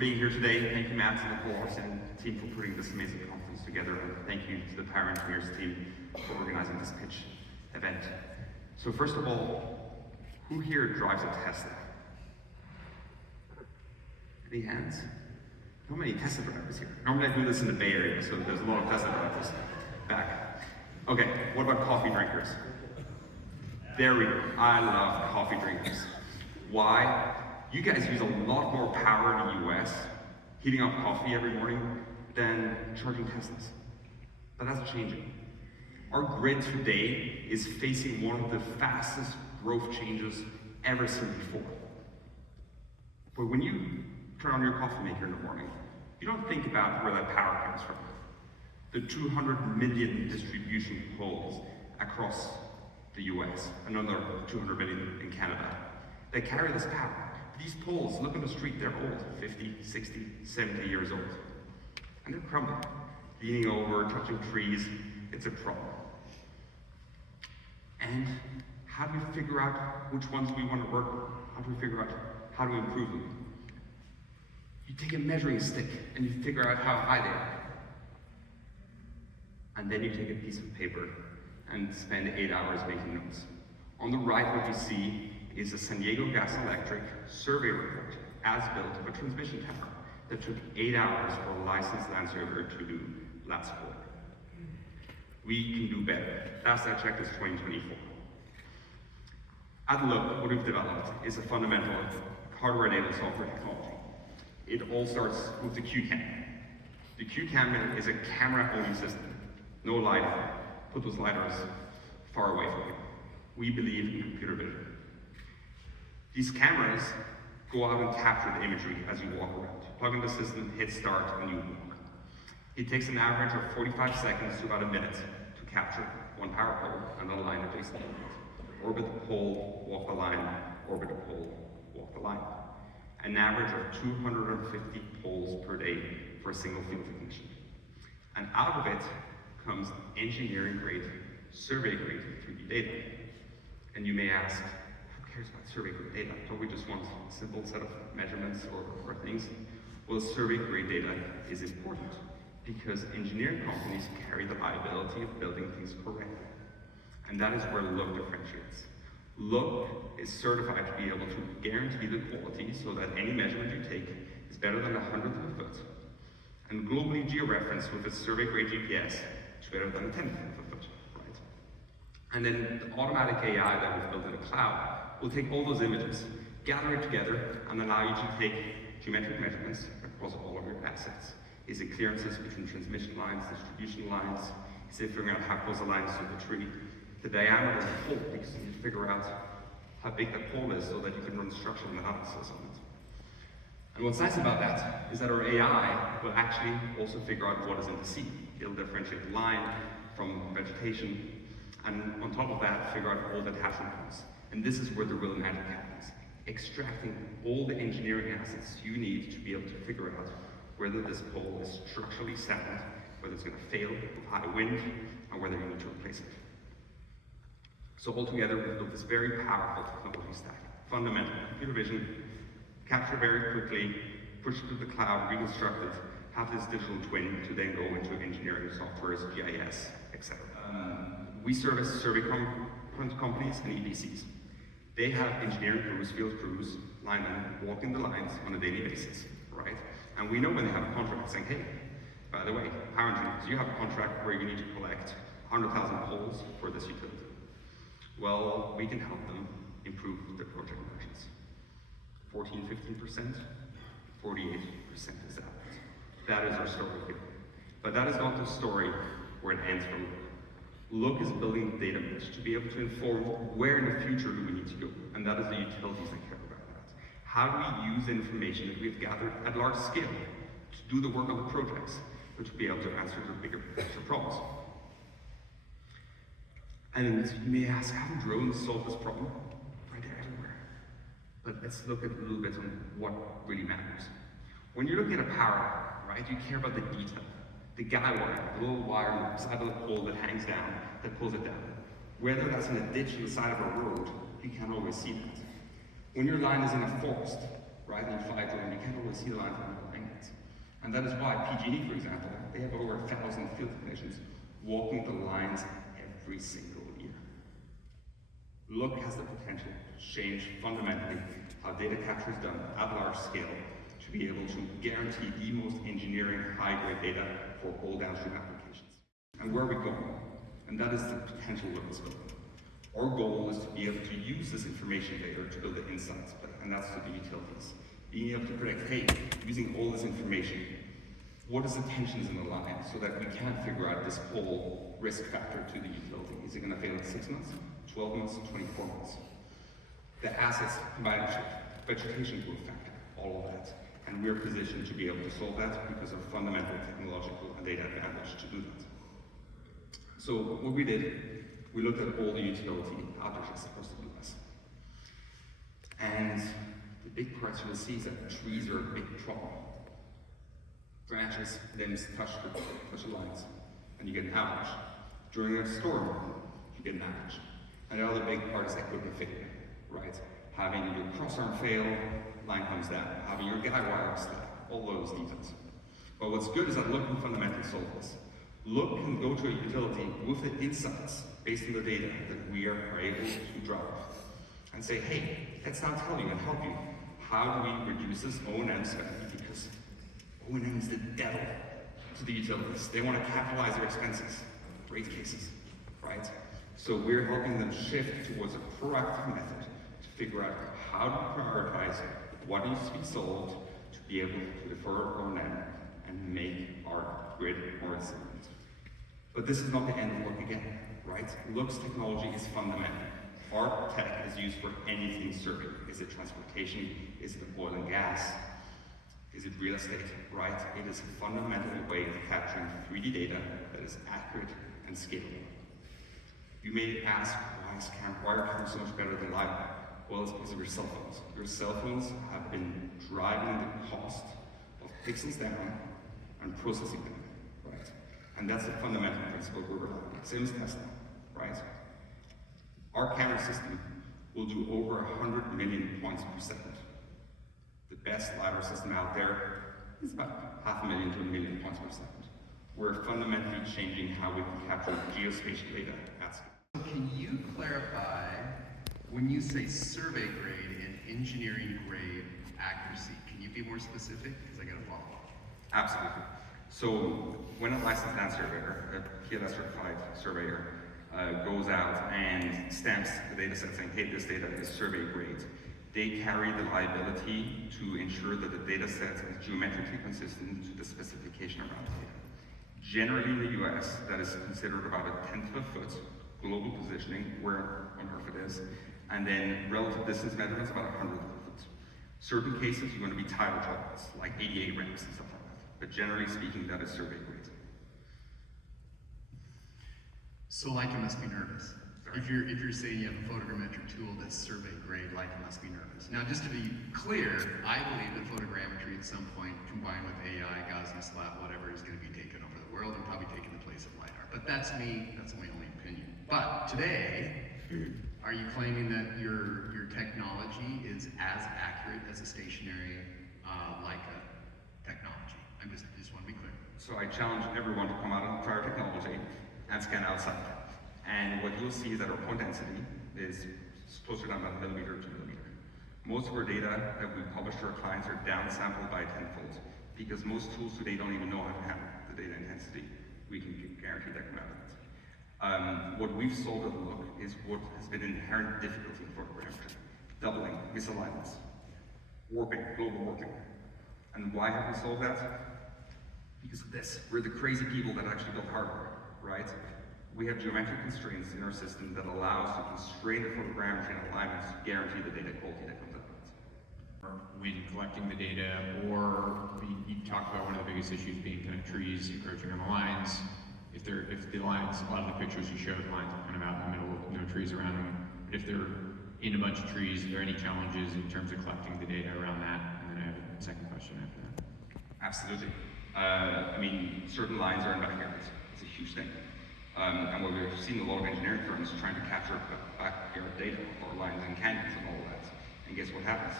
being here today. Thank you, Matt, and the whole RCN team for putting this amazing conference together. And thank you to the Power Engineers team for organizing this pitch event. So first of all, who here drives a Tesla? Any hands? How many Tesla drivers here? Normally I do this in the Bay Area, so there's a lot of Tesla drivers back. Okay, what about coffee drinkers? There we go. I love coffee drinkers. Why? You guys use a lot more power in the US heating up coffee every morning than charging Teslas. But that's changing. Our grid today is facing one of the fastest growth changes ever seen before. But when you turn on your coffee maker in the morning, you don't think about where that power comes from. The 200 million distribution poles across the US, another 200 million in Canada, that carry this power. These poles, look on the street, they're old, 50, 60, 70 years old. And they're crumbling. Leaning over, touching trees, it's a problem. And how do we figure out which ones we want to work on? How do we figure out how to improve them? You take a measuring stick and you figure out how high they are. And then you take a piece of paper and spend 8 hours making notes. On the right, what you see is a San Diego Gas Electric survey report, as built of a transmission tower that took 8 hours for a licensed land surveyor to do last quarter. We can do better. Last I checked is 2024. At Looq, what we've developed is a fundamental hardware-enabled software technology. It all starts with the Q-Cam. The Q-Cam is a camera-only system. No LiDAR. Put those LiDARs far away from you. We believe in computer vision. These cameras go out and capture the imagery as you walk around. Plug in the system, hit start, and you walk. It takes an average of 45 seconds to about a minute to capture one power pole and a line adjacent to it. Orbit the pole, walk the line, orbit the pole, walk the line. An average of 250 poles per day for a single field technician. And out of it comes engineering-grade, survey-grade 3D data. And you may ask, who cares about survey-grade data? Don't we just want a simple set of measurements or things? Well, survey-grade data is important because engineering companies carry the liability of building things correctly. And that is where Looq differentiates. Looq is certified to be able to guarantee the quality so that any measurement you take is better than 100th of a foot. And globally georeferenced with its survey-grade GPS is better than 10th of a foot, right? And then the automatic AI that we've built in the cloud will take all those images, gather it together, and allow you to take geometric measurements across all of your assets. Is it clearances between transmission lines, distribution lines? Is it figuring out how close the line is to the tree? The diameter of the pole, because you need to figure out how big the pole is so that you can run structural analysis on it. And what's nice about that is that our AI will actually also figure out what is in the sea. It'll differentiate the line from vegetation, and on top of that, figure out all the attachment points. And this is where the real magic happens. Extracting all the engineering assets you need to be able to figure out whether this pole is structurally sound, whether it's going to fail with high wind, and whether you need to replace it. So altogether, we've built this very powerful technology stack. Fundamental, computer vision, capture very quickly, push it to the cloud, reconstruct it, have this digital twin to then go into engineering softwares, GIS, etc. We service survey companies and EPCs. They have engineering crews, field crews, linemen, walking the lines on a daily basis, right? And we know when they have a contract saying, hey, by the way, power engineers, you have a contract where you need to collect 100,000 poles for this utility. Well, we can help them improve their project margins. 14, 15%, 48% is out. That is our story here. But that is not the story where it ends from Looq. Looq is building the data mesh to be able to inform where in the future do we need to go. And that is the utilities that care about that. How do we use the information that we've gathered at large scale to do the work on the projects, but to be able to answer the bigger picture problems? And you may ask, how do drones solve this problem? Right there, everywhere. But let's look at a little bit on what really matters. When you're looking at a power, right, you care about the detail. The guy wire, the little wire on the side of the pole that hangs down, that pulls it down. Whether that's in a ditch on the side of a road, you can't always see that. When your line is in a forest, right, and you fly a drone, you can't always see the line from the line. And that is why PG&E, for example, they have over 1,000 field technicians walking the lines every single year. Looq has the potential to change fundamentally how data capture is done at large scale to be able to guarantee the most engineering high-grade data for all downstream applications. And where are we going? And that is the potential Looq is building. Our goal is to be able to use this information data to build the insights play, and that's to the utilities. Being able to predict, hey, using all this information, what is the tensions in the line so that we can figure out this whole risk factor to the utility? Is it going to fail in 6 months, 12 months, 24 months? The assets, combined with vegetation growth factor, all of that. And we're positioned to be able to solve that because of fundamental technological and data advantage to do that. So what we did, we looked at all the utility outages across the US. And the big parts you'll see is that trees are a big problem. Branches, limbs touch the lines, and you get an outage. During a storm, you get an outage. And the other big part is equipment failure, right? Having your crossarm fail, line comes down. Having your guy wire snap, all those details. But what's good is that Looq can fundamentally solve this. Looq can go to a utility with the insights based on the data that we are able to drop and say, hey, let's now tell you and help you. How do we reduce this O&M spending? Because O&M is the devil to the utilities. They want to capitalize their expenses, rate cases, right? So we're helping them shift towards a proactive method to figure out how to prioritize what needs to be solved to be able to defer O&M and make our grid more resilient. But this is not the end of Looq again, right? Looq's technology is fundamental. Our tech is used for anything certain. Is it transportation? Is it oil and gas? Is it real estate, right? It is a fundamental way of capturing 3D data that is accurate and scalable. You may ask, why are cameras so much better than LiDAR? Well, it's because of your cell phones. Your cell phones have been driving the cost of pixels down and processing them, right? And that's the fundamental principle we're relying on. Same as Tesla, right? Our camera system will do over 100 million points per second. The best LiDAR system out there is about 500,000 to 1 million points per second. We're fundamentally changing how we can capture geospatial data at scale. So can you clarify, when you say survey grade and engineering grade accuracy, can you be more specific? Because I got to follow. Absolutely. So when a licensed land surveyor, a PLS certified surveyor, goes out and stamps the data set saying, hey, this data is survey grade, they carry the liability to ensure that the data set is geometrically consistent to the specification around the data. Generally in the US, that is considered about 1/10 of a foot, global positioning, where on earth it is, and then relative distance measurements about 100th of a foot. Certain cases, you want to be tidal drawings, like 88 ramps and stuff like that. But generally speaking, that is survey grade. So Leica must be nervous. If you're saying you have a photogrammetric tool that's survey grade, Leica must be nervous. Now, just to be clear, I believe that photogrammetry at some point, combined with AI, Gaussian slab, whatever, is going to be taken over the world and probably taking the place of LiDAR. But that's me, that's my only opinion. But today, are you claiming that your technology is as accurate as a stationary Leica technology? I just want to be clear. So I challenge everyone to come out and try our technology and scan outside. And what you'll see is that our point density is closer down about millimeter to millimeter. Most of our data that we publish to our clients are downsampled by 10-fold because most tools today don't even know how to handle the data intensity. We can guarantee that come out of it. What we've solved at Looq is what has been an inherent difficulty in photogrammetry: doubling, misalignments, warping, global warping. And why have we solved that? Because of this. We're the crazy people that actually built hardware, right? We have geometric constraints in our system that allow us to constrain the photogrammetry and alignments to guarantee the data quality that comes out of it. When collecting the data, or you talked about one of the biggest issues being kind of trees encroaching on the lines. If the lines, a lot of the pictures you showed, lines are kind of out in the middle with no trees around them. But if they're in a bunch of trees, are there any challenges in terms of collecting the data around that? And then I have a second question after that. Absolutely. I mean, certain lines are in backyards. It's a huge thing. And what we've seen a lot of engineering firms trying to capture backyard data or lines and canyons and all of that. And guess what happens?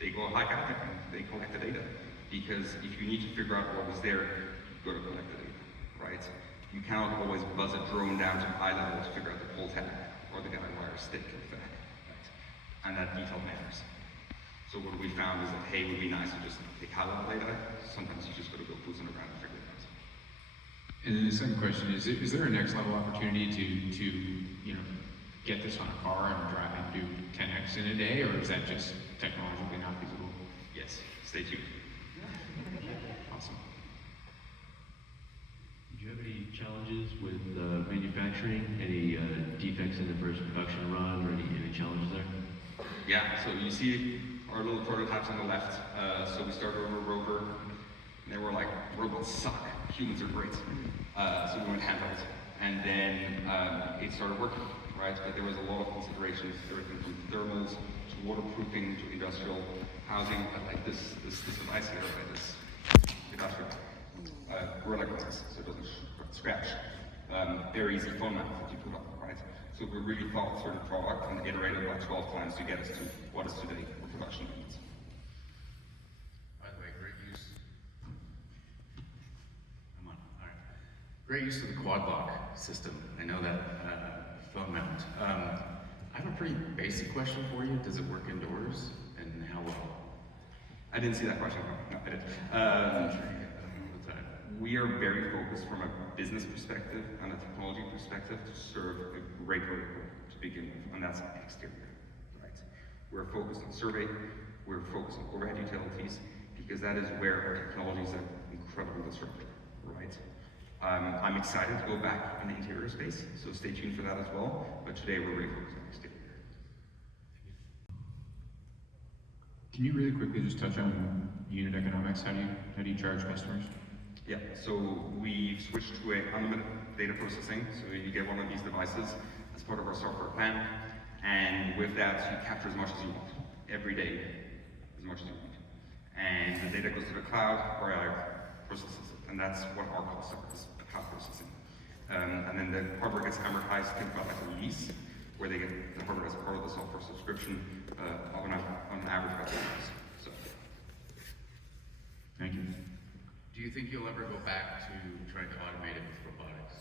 They go hike out there and they collect the data because if you need to figure out what was there, you go to collect the data, right? You cannot always buzz a drone down to eye level to figure out the pull tab or the guide wire stick effect, right? And that detail matters. So what we found is that, hey, it would be nice to just take high level data. Sometimes you just got to go boots on the ground and figure it out. And then the second question is there a next level opportunity to get this on a car and drive and do 10x in a day, or is that just technologically not feasible? Yes, stay tuned. Awesome. Did you have any challenges with manufacturing? Any defects in the first production run, or any challenges there? Yeah, so you see our little prototypes on the left. So we started over a rover, and they were like, robots suck, humans are great. So we went handheld. And then it started working, right? But there was a lot of considerations, everything from thermals to waterproofing to industrial housing, like this device here, right? This industrial gorilla glass, so it doesn't scratch. Very easy phone mount that you put on, right? So we really thought through the product and iterated about 12 times to get us to what is today for production needs. By the way, great use. I'm on. All right. Great use of the quad lock system. I know that phone mount. I have a pretty basic question for you. Does it work indoors, and how well? I didn't see that question. No, I didn't. I'm sure you get that all the time. We are very focused from a business perspective and a technology perspective to serve a great vertical to begin with, and that's exterior, right? We're focused on survey, we're focused on overhead utilities, because that is where our technologies are incredibly disruptive, right? I'm excited to go back in the interior space, so stay tuned for that as well, but today we're really focused on exterior. Can you really quickly just touch on unit economics? How do you charge customers? Yeah, so we've switched to a unlimited data processing, so you get one of these devices as part of our software plan, and with that you capture as much as you want, every day, as much as you want. And the data goes to the cloud, or processes it, and that's what our costs are, is the cloud processing. And then the hardware gets amortized, think about like a lease, where they get the hardware as part of the software subscription on an average basis. So, Thank you. Do you think you'll ever go back to trying to automate it with robotics?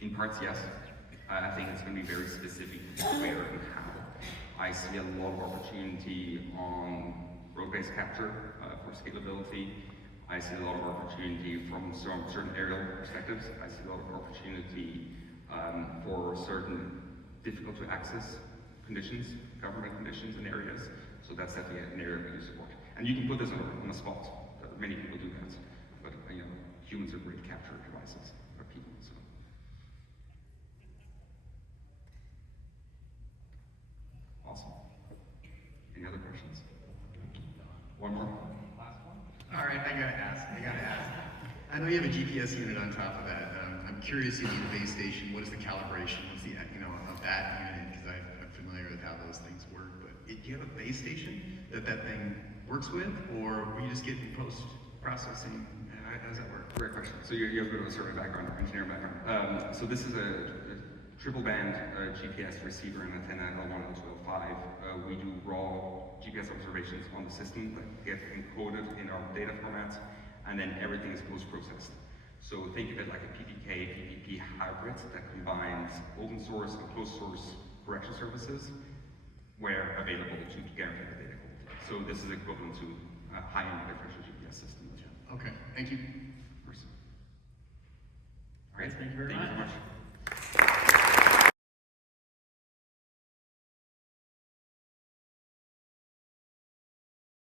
In parts, yes. I think it's going to be very specific where and how. I see a lot of opportunity on road-based capture for scalability. I see a lot of opportunity from some certain aerial perspectives. I see a lot of opportunity for certain difficult to access conditions, government conditions in areas. So that's definitely an area that we support. And you can put this on the spot. Many people do that, but humans are great capture devices, or people. So. Awesome. Any other questions? One more. Last one. All right, I gotta ask. I know you have a GPS unit on top of that. I'm curious, you need a base station. What is the calibration? What's the of that unit? Because I'm familiar with how those things work. But do you have a base station that thing works with, or will you just get post-processing? How does that work? Great question. So you have a bit of a survey background, or engineering background. So this is a triple band GPS receiver and antenna L1 and L2L5. We do raw GPS observations on the system that get encoded in our data formats, and then everything is post-processed. So think of it like a PPK, PPP hybrid that combines open source and closed source correction services where available to guarantee the data quality. So this is equivalent to a high-end differential GPS system. Okay, thank you. All right, thank you very much.